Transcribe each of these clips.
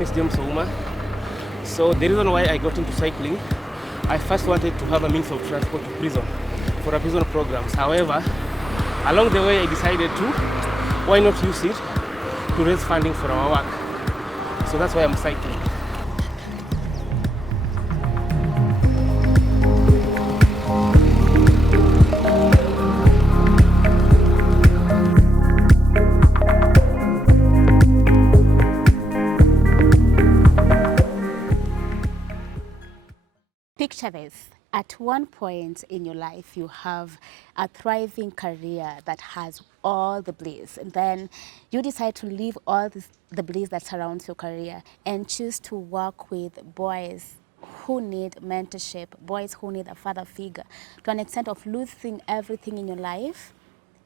name is James Ouma. So the reason why I got into cycling, I first wanted to have a means of transport to prison for a prison programs. However, along the way I decided to, why not use it to raise funding for our work. So that's why I'm cycling. Picture this. At one point in your life, you have a thriving career that has all the bliss. And then you decide to leave all the bliss that surrounds your career and choose to work with boys who need mentorship, boys who need a father figure, to an extent of losing everything in your life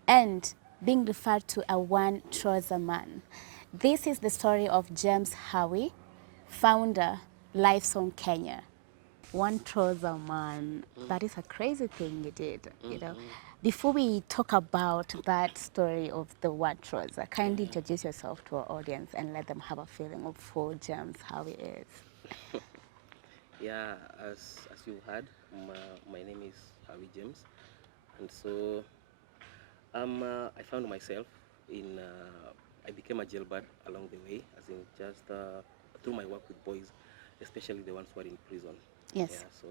and being referred to a one trouser man. This is the story of James Hawi, founder, Lifesong Kenya. One trouser man. That is a crazy thing you did, you know. Before we talk about that story of the one trouser, kindly introduce yourself to our audience and let them have a feeling of who James Hawi is. Yeah, as you heard, my name is Hawi James, and so I found myself in. I became a jailbird along the way, as in just through my work with boys, especially the ones who are in prison. Yes. Yeah, so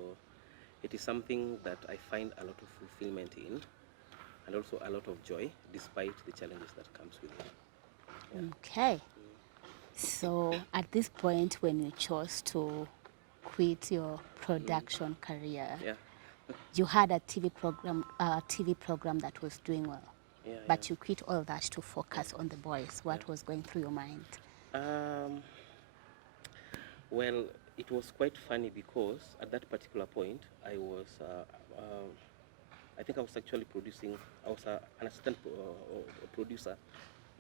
it is something that I find a lot of fulfillment in, and also a lot of joy, despite the challenges that comes with it. Yeah. Okay. So at this point, when you chose to quit your production career, Yeah. you had a TV program that was doing well, Yeah, but you quit all that to focus on the boys. What was going through your mind? Well, it was quite funny because at that particular point, I think I was actually producing, I was an assistant producer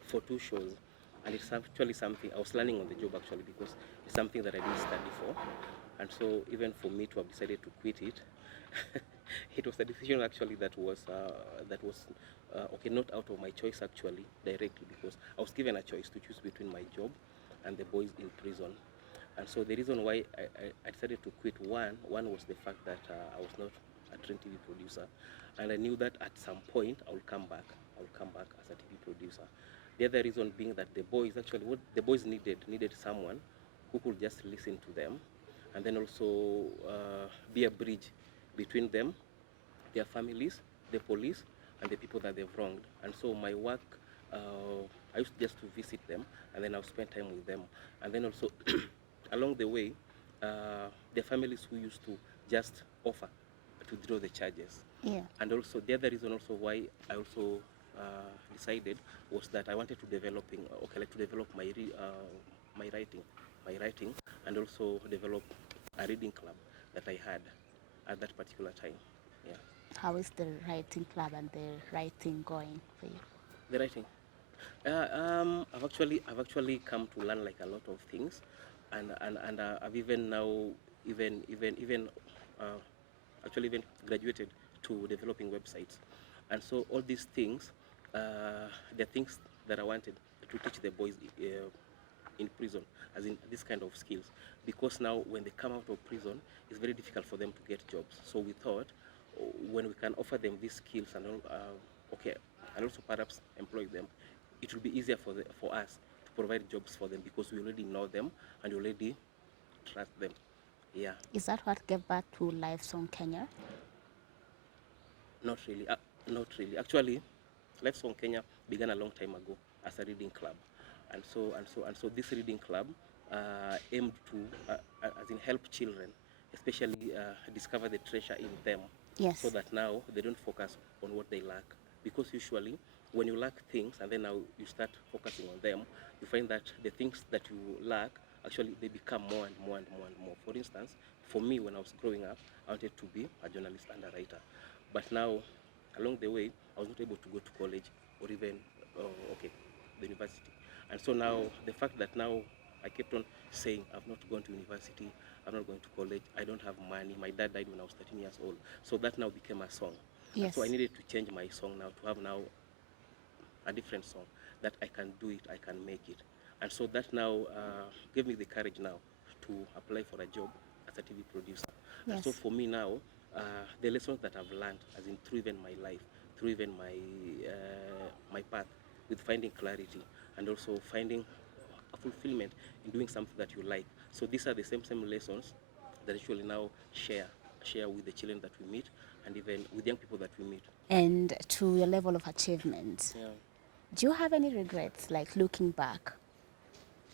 for 2 shows. And it's actually something, I was learning on the job actually because it's something that I didn't study for. And so even for me to have decided to quit it, it was a decision actually that was okay, not out of my choice actually directly, because I was given a choice to choose between my job and the boys in prison. And so the reason why I decided to quit, one was the fact that I was not a trained TV producer, and I knew that at some point I will come back as a TV producer. The other reason being that the boys, actually what the boys needed someone who could just listen to them, and then also be a bridge between them, their families, the police, and the people that they've wronged. And so my work, I used just to visit them, and then I'll spend time with them. And then also, along the way, the families who used to just offer to draw the charges. Yeah. And also, the other reason also why I also decided was that I wanted to develop my writing, and also develop a reading club that I had at that particular time. Yeah. How is the writing club and the writing going for you? The writing. I've actually come to learn like a lot of things, and I've even now uh, actually even graduated to developing websites, and so all these things, the things that I wanted to teach the boys in prison, as in this kind of skills, because now when they come out of prison, it's very difficult for them to get jobs. So we thought, when we can offer them these skills and okay, and also perhaps employ them, it will be easier for us to provide jobs for them, because we already know them and we already trust them. Yeah. Is that what gave birth to Lifesong Kenya? Not really. Not really. Actually, Lifesong Kenya began a long time ago as a reading club, and so this reading club aimed to, as in, help children, especially discover the treasure in them. Yes. So that now they don't focus on what they lack, because usually when you lack things and then now you start focusing on them, you find that the things that you lack, actually they become more and more and more and more. For instance, for me, when I was growing up, I wanted to be a journalist and a writer. But now, along the way, I was not able to go to college or even, the university. And so now, the fact that now I kept on saying, I've not gone to university, I'm not going to college, I don't have money, my dad died when I was 13 years old. So that now became a song. Yes. And so I needed to change my song now to have now a different song, that I can do it, I can make it. And so that now gave me the courage now to apply for a job as a TV producer. And so Yes. for me now, the lessons that I've learned, as in through even my life, through even my path, with finding clarity and also finding a fulfillment in doing something that you like. So these are the same lessons that actually now share with the children that we meet and even with young people that we meet. And to your level of achievement, Yeah. do you have any regrets, like looking back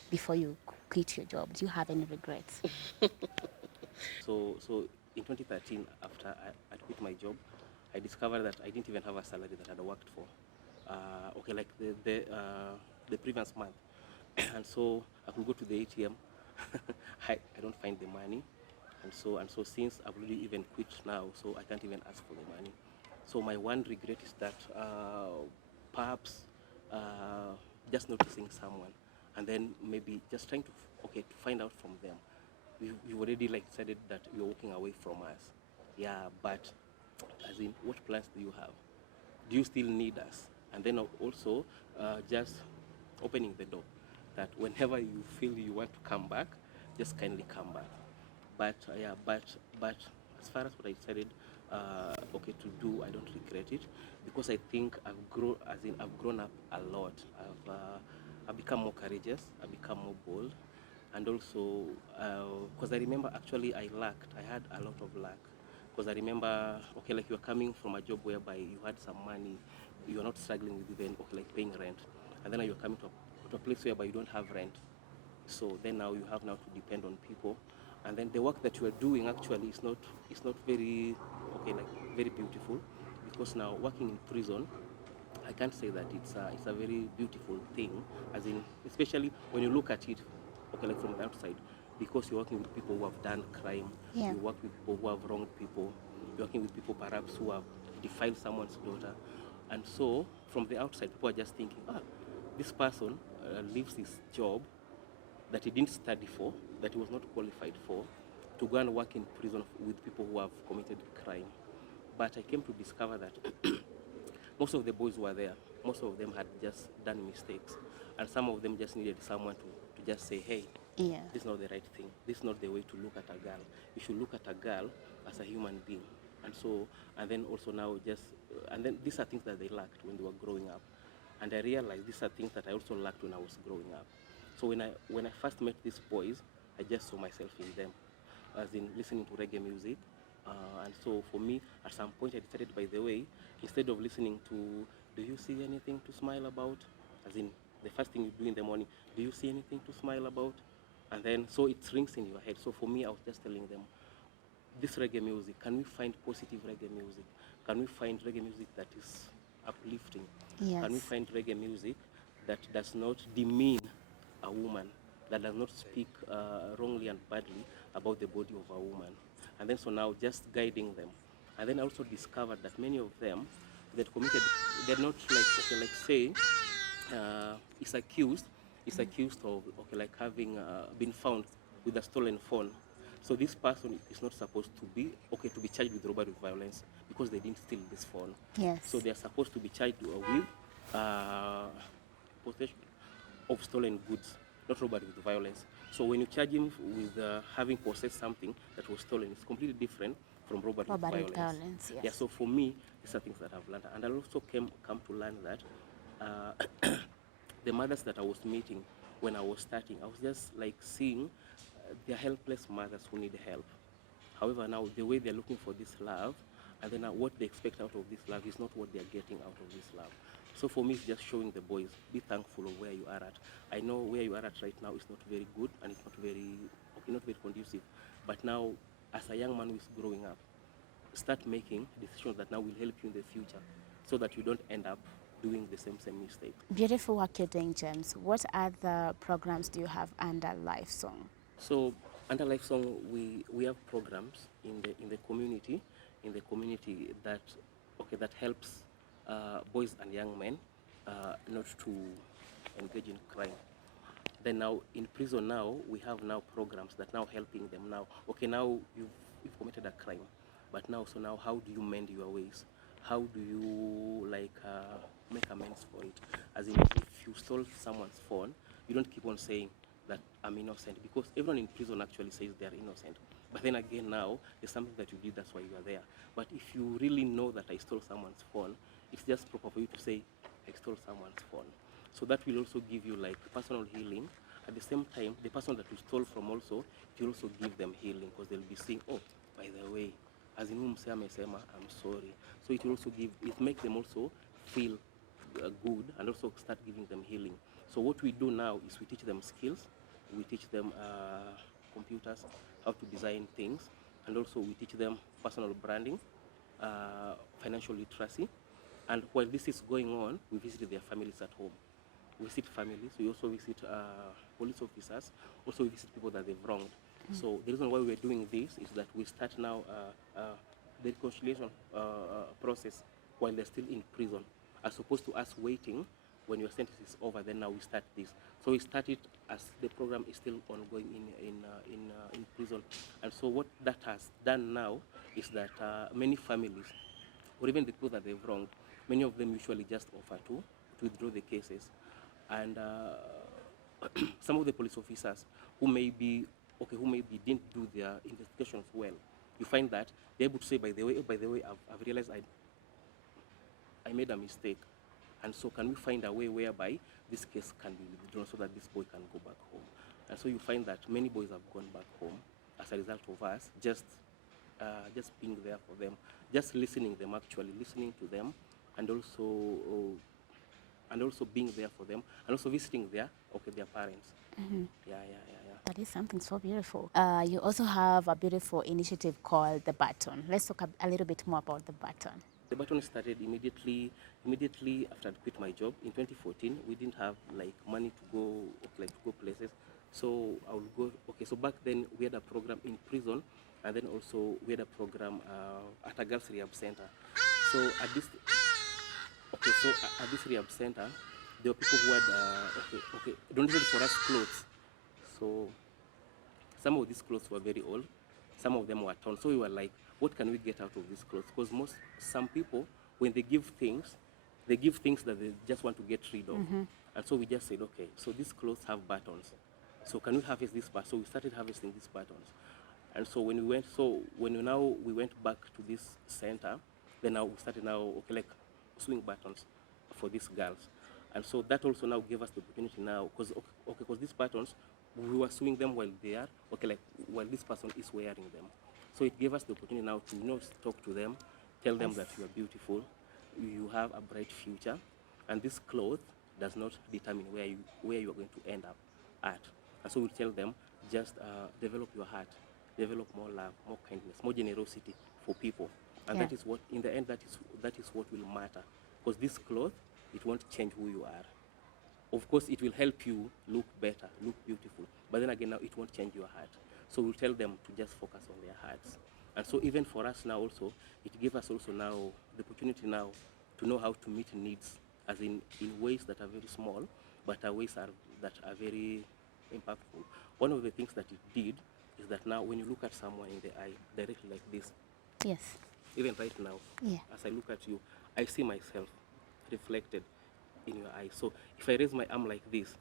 before you quit your job? Do you have any regrets? So in 2013, after I quit my job, I discovered that I didn't even have a salary that I'd worked for. Okay, like the previous month, and so I could go to the ATM. I don't find the money, and so since I've already even quit now, so I can't even ask for the money. So my one regret is that perhaps just noticing someone, and then maybe just trying to to find out from them. We already like decided that you're walking away from us. Yeah, but as in, what plans do you have? Do you still need us? And then also just opening the door that whenever you feel you want to come back, just kindly come back. But but as far as what I decided to do, I don't regret it because I think I've grown up a lot. I've become more courageous. I've become more bold, and also because I remember actually I had a lot of luck because I remember like you were coming from a job whereby you had some money, you're not struggling with even like paying rent, and then you're coming to a place whereby you don't have rent. So then now you have now to depend on people, and then the work that you are doing actually is not very like very beautiful, because now working in prison, I can't say that it's a very beautiful thing, as in, especially when you look at it like from the outside, because you're working with people who have done crime. Yeah. You work with people who have wronged people. You're working with people perhaps who have defiled someone's daughter, and so from the outside, people are just thinking, this person leaves his job that he didn't study for, that he was not qualified for, to go and work in prison with people who have committed crime. But I came to discover that most of the boys who were there, most of them had just done mistakes, and some of them just needed someone to just say, hey, Yeah. this is not the right thing. This is not the way to look at a girl. You should look at a girl as a human being. And so, and then also now and then these are things that they lacked when they were growing up. And I realized these are things that I also lacked when I was growing up. So when I first met these boys, I just saw myself in them, as in listening to reggae music. And so for me, at some point, I decided, by the way, instead of listening to, do you see anything to smile about? As in, the first thing you do in the morning, do you see anything to smile about? And then, so it rings in your head. So for me, I was just telling them, this reggae music, can we find positive reggae music? Can we find reggae music that is uplifting? Yes. Can we find reggae music that does not demean a woman, that does not speak wrongly and badly about the body of a woman? And then so now just guiding them. And then I also discovered that many of them that committed, they're not like say, is accused of like having been found with a stolen phone. So this person is not supposed to be charged with robbery with violence because they didn't steal this phone. Yes. So they are supposed to be charged with possession of stolen goods, not robbery with violence. So when you charge him with having possessed something that was stolen, it's completely different from robbery with Robbery violence. with violence, yes. Yeah. So for me, these are things that I've learned, and I also come to learn that the mothers that I was meeting when I was starting, I was just like seeing they're helpless mothers who need help. However, now the way they're looking for this love, and then what they expect out of this love is not what they're getting out of this love. So for me, it's just showing the boys, be thankful of where you are at. I know where you are at right now is not very good, and it's not very conducive. But now, as a young man who is growing up, start making decisions that now will help you in the future, so that you don't end up doing the same mistake. Beautiful work you're doing, James. What other programs do you have under Life Song? So under Life Song, we have programs in the community, that that helps boys and young men not to engage in crime. Then now in prison now we have now programs that now helping them now. Okay, now you've committed a crime, but now how do you mend your ways? How do you make amends for it? As in, if you stole someone's phone, you don't keep on saying that I'm innocent, because everyone in prison actually says they are innocent. But then again, now there's something that you did, that's why you are there. But if you really know that I stole someone's phone, it's just proper for you to say I stole someone's phone. So that will also give you like personal healing. At the same time, the person that you stole from also, it will also give them healing, because they'll be saying, oh, by the way, as in umse amesema, I'm sorry. So it will also give, it makes them also feel good, and also start giving them healing. So what we do now is we teach them skills, we teach them computers, how to design things, and also we teach them personal branding, financial literacy. And while this is going on, we visit their families at home. We visit families, we also visit police officers, also we visit people that they've wronged. So the reason why we're doing this is that we start now the reconciliation process while they're still in prison, as opposed to us waiting when your sentence is over, then now we start this. So we start it as the program is still ongoing in prison. And so what that has done now is that many families, or even the people that they've wronged, many of them usually just offer to withdraw the cases. And some of the police officers who maybe didn't do their investigations well, you find that they're able to say, by the way, I've realized I made a mistake. And so can we find a way whereby this case can be withdrawn so that this boy can go back home? And so you find that many boys have gone back home as a result of us just being there for them, just listening to them, and also being there for them, and also visiting their parents. Yeah. That is something so beautiful. You also have a beautiful initiative called The Baton. Let's talk a little bit more about The Baton. The Baton started immediately after I quit my job in 2014. We didn't have like money to go places, so I would go. So back then we had a program in prison, and then also we had a program at a girls rehab center. So at this rehab center, there were people who had donated for us clothes. So some of these clothes were very old, some of them were torn. So we were like, what can we get out of these clothes? Because some people, when they give things that they just want to get rid of. And so we just said, okay, so these clothes have buttons. So can we harvest this part? So we started harvesting these buttons. And so when we went back to this center, then now we started sewing buttons for these girls. And so that also now gave us the opportunity now, because these buttons, we were sewing them while while this person is wearing them. So it gave us the opportunity now to talk to them, tell them that you are beautiful, you have a bright future, and this cloth does not determine where you are going to end up at. And so we tell them, just develop your heart, develop more love, more kindness, more generosity for people. And that is what, in the end, that is what will matter. Because this cloth, it won't change who you are. Of course, it will help you look better, look beautiful. But then again, now it won't change your heart. So we'll tell them to just focus on their hearts. And so even for us now also, it gives us also now the opportunity now to know how to meet needs, as in ways that are very small, but ways that are very impactful. One of the things that it did is that now when you look at someone in the eye, directly like this, yes, even right now, as I look at you, I see myself reflected in your eyes. So if I raise my arm like this,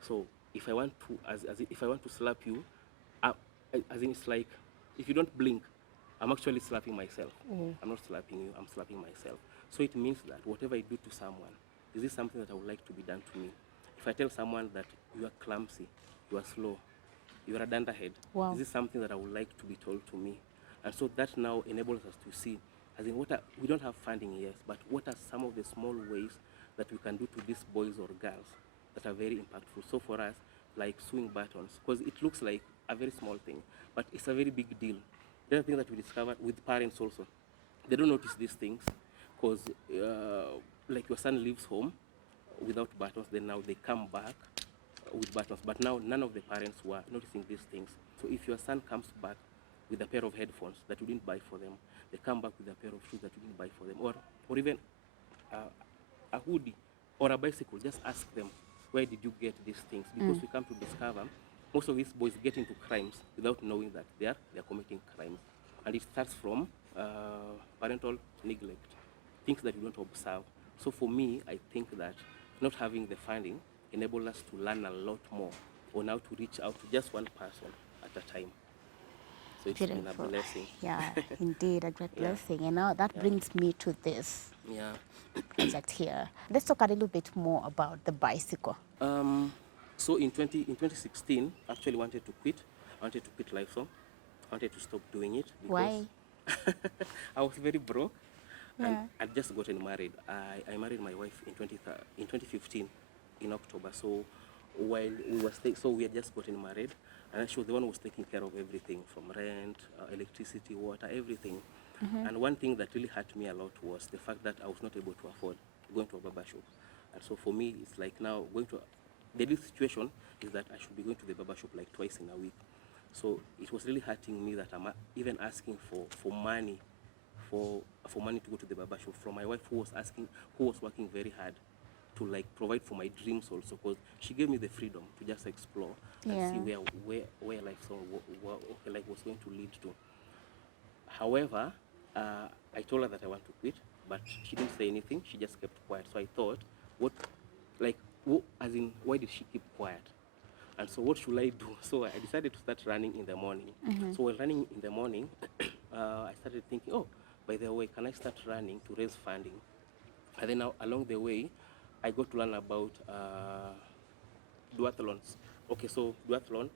so if I want to, if I want to slap you, as in it's like, if you don't blink, I'm actually slapping myself. I'm not slapping you, I'm slapping myself. So it means that whatever I do to someone, is this something that I would like to be done to me? If I tell someone that you are clumsy, you are slow, you are a dunderhead, is this something that I would like to be told to me? And so that now enables us to see, as in we don't have funding, yes, but what are some of the small ways that we can do to these boys or girls that are very impactful? So for us, like sewing buttons, because it looks like a very small thing, but it's a very big deal. The other thing that we discovered with parents also, they don't notice these things, because like your son leaves home without buttons, then now they come back with buttons. But now none of the parents were noticing these things. So if your son comes back with a pair of headphones that you didn't buy for them, they come back with a pair of shoes that you didn't buy for them, or even a hoodie or a bicycle, just ask them, where did you get these things? Because we come to discover most of these boys get into crimes without knowing that they're committing crimes. And it starts from parental neglect, things that you don't observe. So for me, I think that not having the funding enabled us to learn a lot more on how to reach out to just one person at a time. So it's been a Beautiful. blessing. Yeah, indeed, a great Yeah. blessing. And now that Yeah. brings me to this Yeah. project here. Let's talk a little bit more about the bicycle. So in 2016, I actually wanted to quit. I wanted to quit livestock. I wanted to stop doing it because Why? I was very broke, and Yeah. I'd just gotten married. I married my wife in 2015 in October. So while we were so we had just gotten married, and she was the one who was taking care of everything from rent, electricity, water, everything. And one thing that really hurt me a lot was the fact that I was not able to afford going to a barber shop. And so for me, it's like now going to the real situation is that I should be going to the barber shop like twice in a week. So it was really hurting me that I'm even asking for money for money to go to the barber shop from my wife, who was working very hard to like provide for my dreams also, because she gave me the freedom to just explore and Yeah. see where life like was going to lead to. However, I told her that I want to quit, but she didn't say anything. She just kept quiet. So I thought, what, like, as in, why did she keep quiet? And so what should I do? So I decided to start running in the morning. So while running in the morning, I started thinking, oh, by the way, can I start running to raise funding? And then now, along the way, I got to learn about duathlons. Okay, so duathlon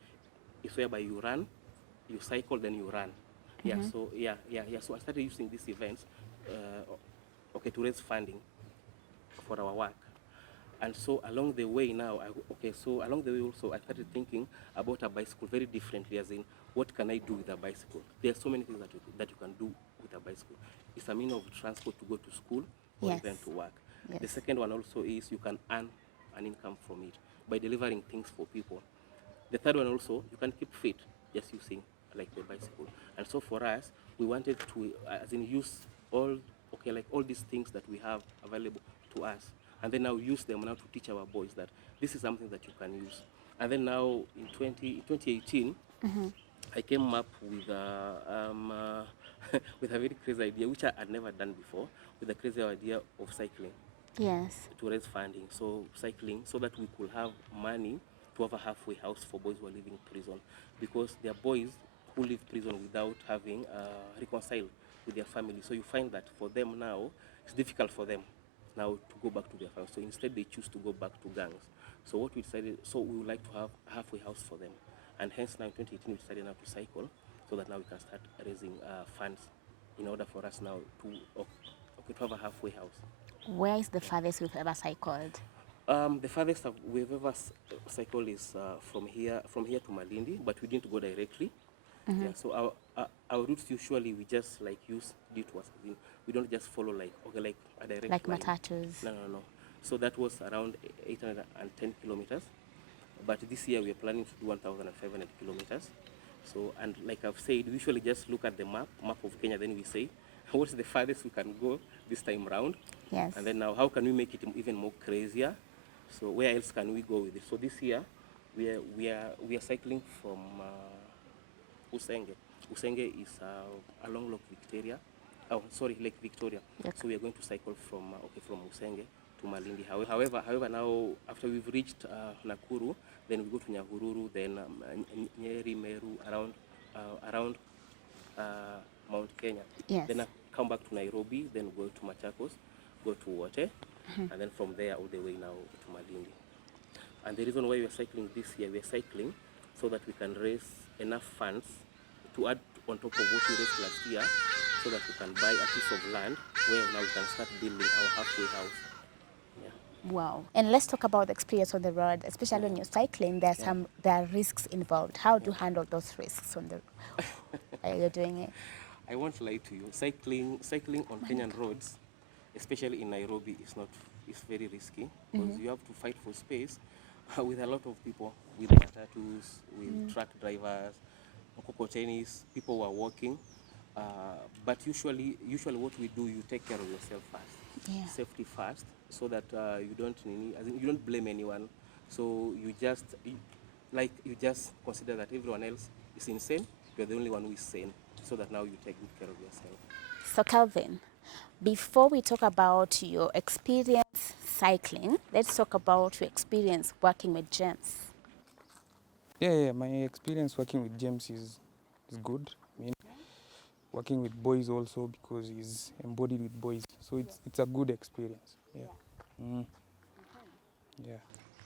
is whereby you run, you cycle, then you run. Yeah, so So I started using these events, okay, to raise funding for our work. And so along the way now, along the way also, I started thinking about a bicycle very differently, as in, what can I do with a bicycle? There are so many things that you can do with a bicycle. It's a means of transport to go to school or Yes. even to work. Yes. The second one also is you can earn an income from it by delivering things for people. The third one also, you can keep fit just using like the bicycle. And so for us, we wanted to, as in, use all these things that we have available to us, and then now use them now to teach our boys that this is something that you can use. And then now in 2018, I came up with with a very crazy idea, which I had never done before, with a crazy idea of cycling Yes. to raise funding. So cycling, so that we could have money to have a halfway house for boys who are leaving prison, because there are boys who leave prison without having reconciled with their family. So you find that for them now, it's difficult for them now to go back to their family. So instead they choose to go back to gangs. So what we decided, so we would like to have a halfway house for them. And hence now in 2018 we decided now to cycle, so that now we can start raising funds in order for us now to have a halfway house. Where is the farthest we've ever cycled? The farthest we've ever cycled is from here to Malindi, but we didn't go directly. Yeah, so our routes usually we just like use detours. We don't just follow like a direct Like line. matatus? No. So that was around 810 kilometers. But this year we are planning to do 1,500 kilometers. So, and like I've said, we usually just look at the map of Kenya, then we say, what's the farthest we can go this time round? Yes. And then now, how can we make it even more crazier? So where else can we go with it? So this year, we are cycling from Usenge. Usenge is along Lake Victoria. Yep. So we are going to cycle from Usenge to Malindi. However, now after we've reached Nakuru, then we go to Nyahururu, then Nyeri, Meru, around Mount Kenya. Yes. Then I come back to Nairobi, then go to Machakos, go to Wote, and then from there all the way now to Malindi. And the reason why we are cycling this year, we are cycling so that we can raise enough funds to add on top of what we raised last year, so that we can buy a piece of land where now we can start building our halfway house. Yeah. Wow. And let's talk about the experience on the road, especially when you're cycling. There are risks involved. How do you handle those risks on the while you're doing it? I won't lie to you. Cycling on Kenyan roads, especially in Nairobi, is very risky, because you have to fight for space with a lot of people, with matatus, with truck drivers, mkokotenis, people who are walking. But usually what we do, you take care of yourself first. Yeah. Safety first, so that you don't blame anyone. So you just consider that everyone else is insane. You're the only one who is sane, so that now you take good care of yourself. So Calvin, before we talk about your experience cycling, let's talk about your experience working with James. Yeah, my experience working with James is good. I mean, working with boys also because he's embodied with boys, so it's a good experience. Yeah. Yeah.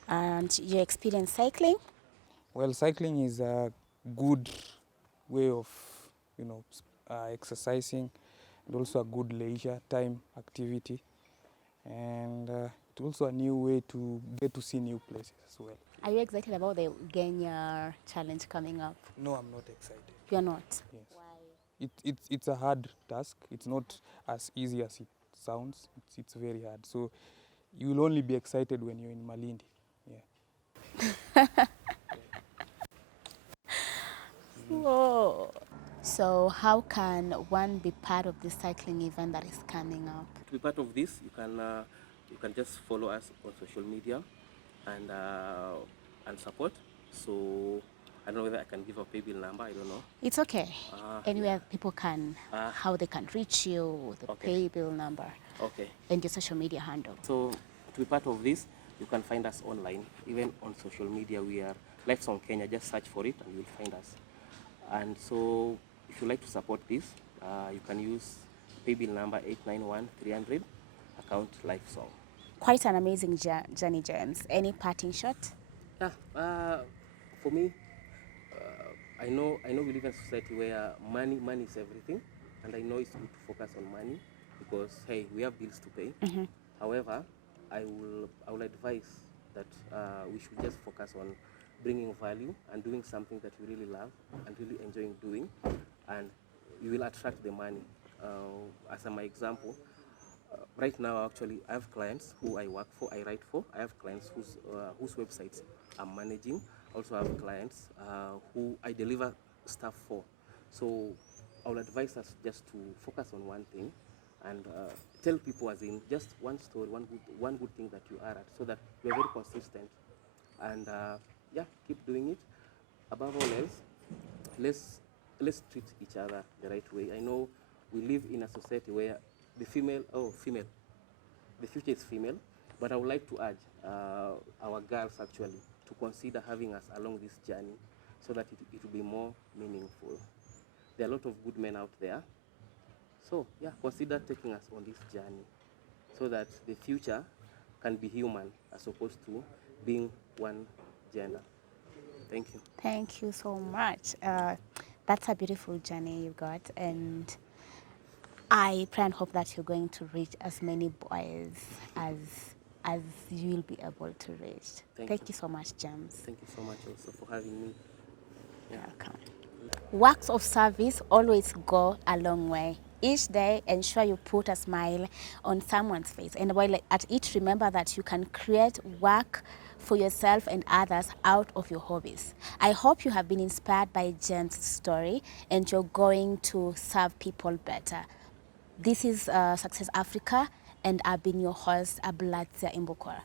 And your experience cycling? Well, cycling is a good way of exercising, and also a good leisure time activity, and it's also a new way to get to see new places as well. Are you excited about the Kenya challenge coming up? No, I'm not excited. You're not? Yes. It's a hard task. It's not as easy as it sounds. It's very hard. So you will only be excited when you're in Malindi. Yeah. Whoa. So how can one be part of this cycling event that is coming up? To be part of this, you can just follow us on social media and support. So I don't know whether I can give a pay bill number. I don't know. It's okay. Anywhere people can, how they can reach you, the Okay. pay bill number, Okay. and your social media handle. So to be part of this, you can find us online, even on social media. We are Life Song Kenya. Just search for it and you'll find us. And so if you like to support this, you can use paybill number 891-300, account Life Song. Quite an amazing journey, James. Any parting shot? Yeah, for me, I know we live in a society where money is everything, and I know it's good to focus on money because hey, we have bills to pay. However, I will advise that we should just focus on bringing value and doing something that you really love and really enjoying doing, and you will attract the money. As my example, right now actually I have clients who I work for, I write for. I have clients whose websites I'm managing. Also have clients who I deliver stuff for. So I will advise us just to focus on one thing and tell people as in just one story, one good thing that you are at, so that you're very consistent and yeah, keep doing it. Above all else, let's treat each other the right way. I know we live in a society where the female, the future is female, but I would like to urge our girls actually to consider having us along this journey so that it will be more meaningful. There are a lot of good men out there. So yeah, consider taking us on this journey so that the future can be human as opposed to being one gender. Thank you. Thank you so much. That's a beautiful journey you got, and I pray and hope that you're going to reach as many boys as you'll be able to reach. Thank you so much, James. Thank you so much also for having me. Yeah. Welcome. Works of service always go a long way. Each day, ensure you put a smile on someone's face. And while at each, remember that you can create work for yourself and others out of your hobbies. I hope you have been inspired by Jen's story and you're going to serve people better. This is Success Africa, and I've been your host, Abulatia Imbokora.